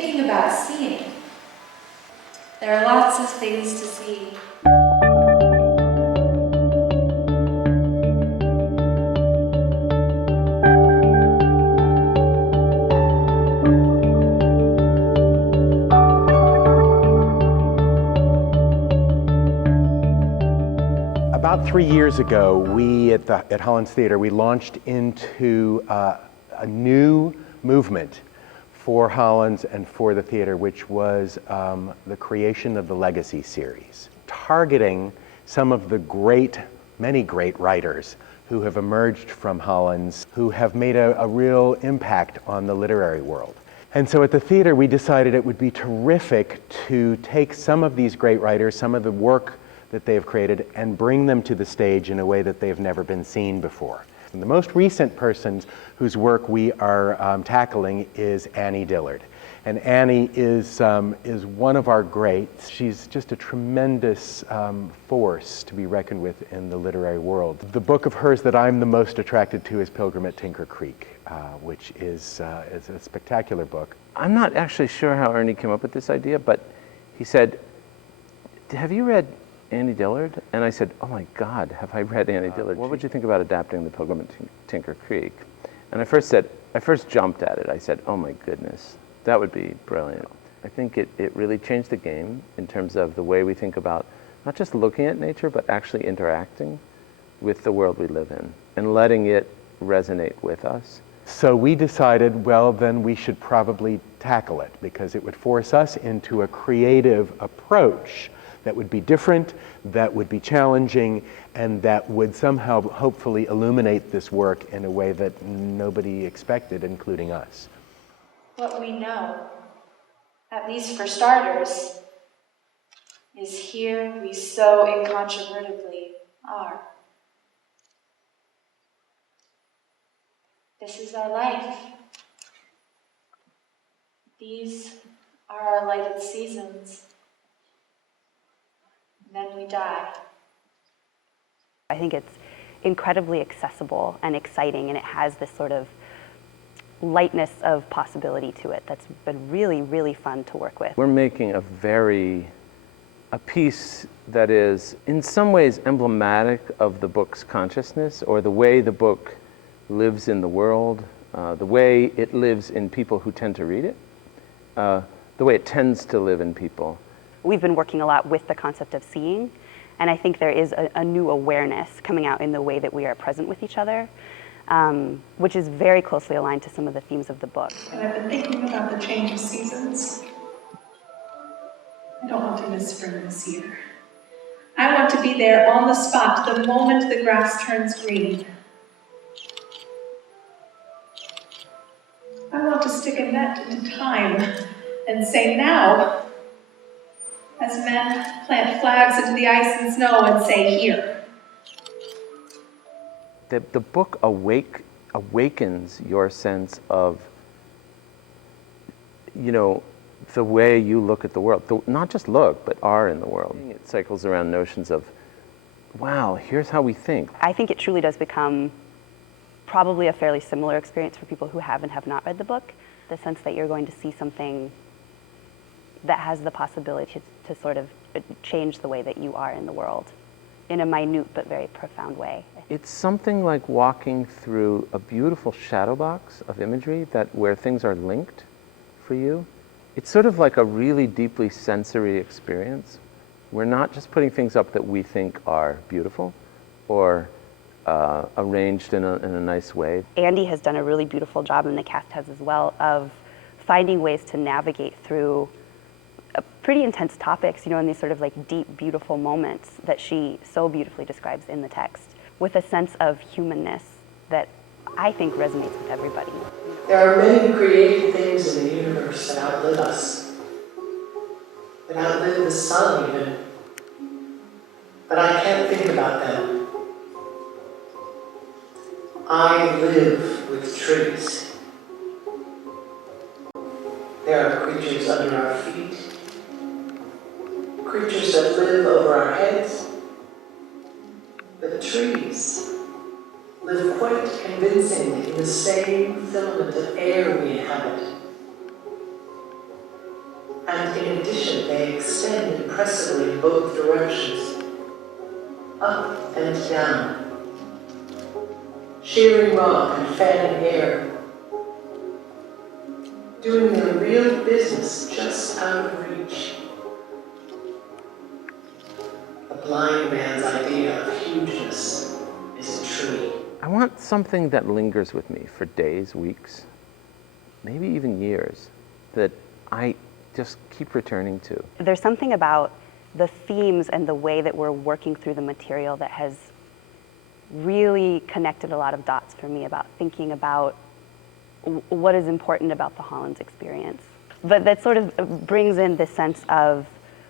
thinking about seeing. There are lots of things to see. About 3 years ago, we at Hollins Theatre, we launched into a new movement for Hollins and for the theater, which was the creation of the Legacy series, targeting some of the many great writers who have emerged from Hollins, who have made a real impact on the literary world. And so at the theater, we decided it would be terrific to take some of these great writers, some of the work that they have created, and bring them to the stage in a way that they have never been seen before. And the most recent person whose work we are tackling is Annie Dillard. And Annie is one of our greats. She's just a tremendous force to be reckoned with in the literary world. The book of hers that I'm the most attracted to is Pilgrim at Tinker Creek, which is a spectacular book. I'm not actually sure how Ernie came up with this idea, but he said, "Have you read Andy Dillard?" And I said, "Oh my God, have I read Andy Dillard? What would you think about adapting the Pilgrim at Tinker Creek?" And I first jumped at it. I said, "Oh my goodness, that would be brilliant." I think it really changed the game in terms of the way we think about not just looking at nature, but actually interacting with the world we live in and letting it resonate with us. So we decided, well, then we should probably tackle it, because it would force us into a creative approach that would be different, that would be challenging, and that would somehow hopefully illuminate this work in a way that nobody expected, including us. What we know, at least for starters, is here we so incontrovertibly are. This is our life. These are our lighted seasons. Then we die. I think it's incredibly accessible and exciting, and it has this sort of lightness of possibility to it that's been really, really fun to work with. We're making a piece that is in some ways emblematic of the book's consciousness, or the way the book lives in the world, the way it lives in people who tend to read it, the way it tends to live in people. We've been working a lot with the concept of seeing, and I think there is a new awareness coming out in the way that we are present with each other, which is very closely aligned to some of the themes of the book. And I've been thinking about the change of seasons. I don't want to miss spring this year. I want to be there on the spot the moment the grass turns green. I want to stick a net into time and say now, as men plant flags into the ice and snow and say, here. The book awakens your sense of, the way you look at the world. Not just look, but are in the world. It cycles around notions of, wow, here's how we think. I think it truly does become probably a fairly similar experience for people who have and have not read the book. The sense that you're going to see something that has the possibility to sort of change the way that you are in the world in a minute but very profound way. It's something like walking through a beautiful shadow box of imagery where things are linked for you. It's sort of like a really deeply sensory experience. We're not just putting things up that we think are beautiful or arranged in a nice way. Andy has done a really beautiful job, and the cast has as well, of finding ways to navigate through pretty intense topics, in these sort of like deep, beautiful moments that she so beautifully describes in the text, with a sense of humanness that I think resonates with everybody. There are many created things in the universe that outlive us, that outlive the sun even, but I can't think about them. I live with trees. There are creatures under our feet, creatures that live over our heads, but trees live quite convincingly in the same filament of air we inhabit. And in addition, they extend impressively in both directions, up and down, shearing rock and fanning air, doing their real business just out of reach. The blind man's idea of hugeness is a tree. I want something that lingers with me for days, weeks, maybe even years, that I just keep returning to. There's something about the themes and the way that we're working through the material that has really connected a lot of dots for me about thinking about what is important about the Hollins experience. But that sort of brings in this sense of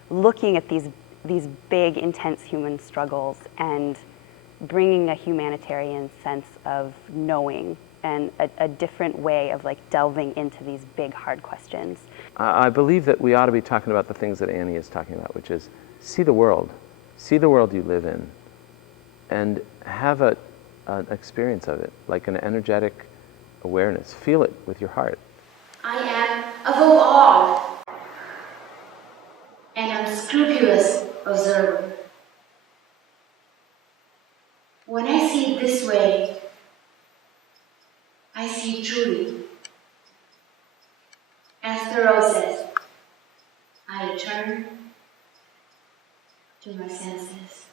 looking at these big, intense human struggles and bringing a humanitarian sense of knowing and a different way of like delving into these big, hard questions. I believe that we ought to be talking about the things that Annie is talking about, which is see the world you live in, and have an experience of it, like an energetic awareness. Feel it with your heart. I am above all an unscrupulous observer. When I see it this way, I see it truly. As Thoreau says, I return to my senses.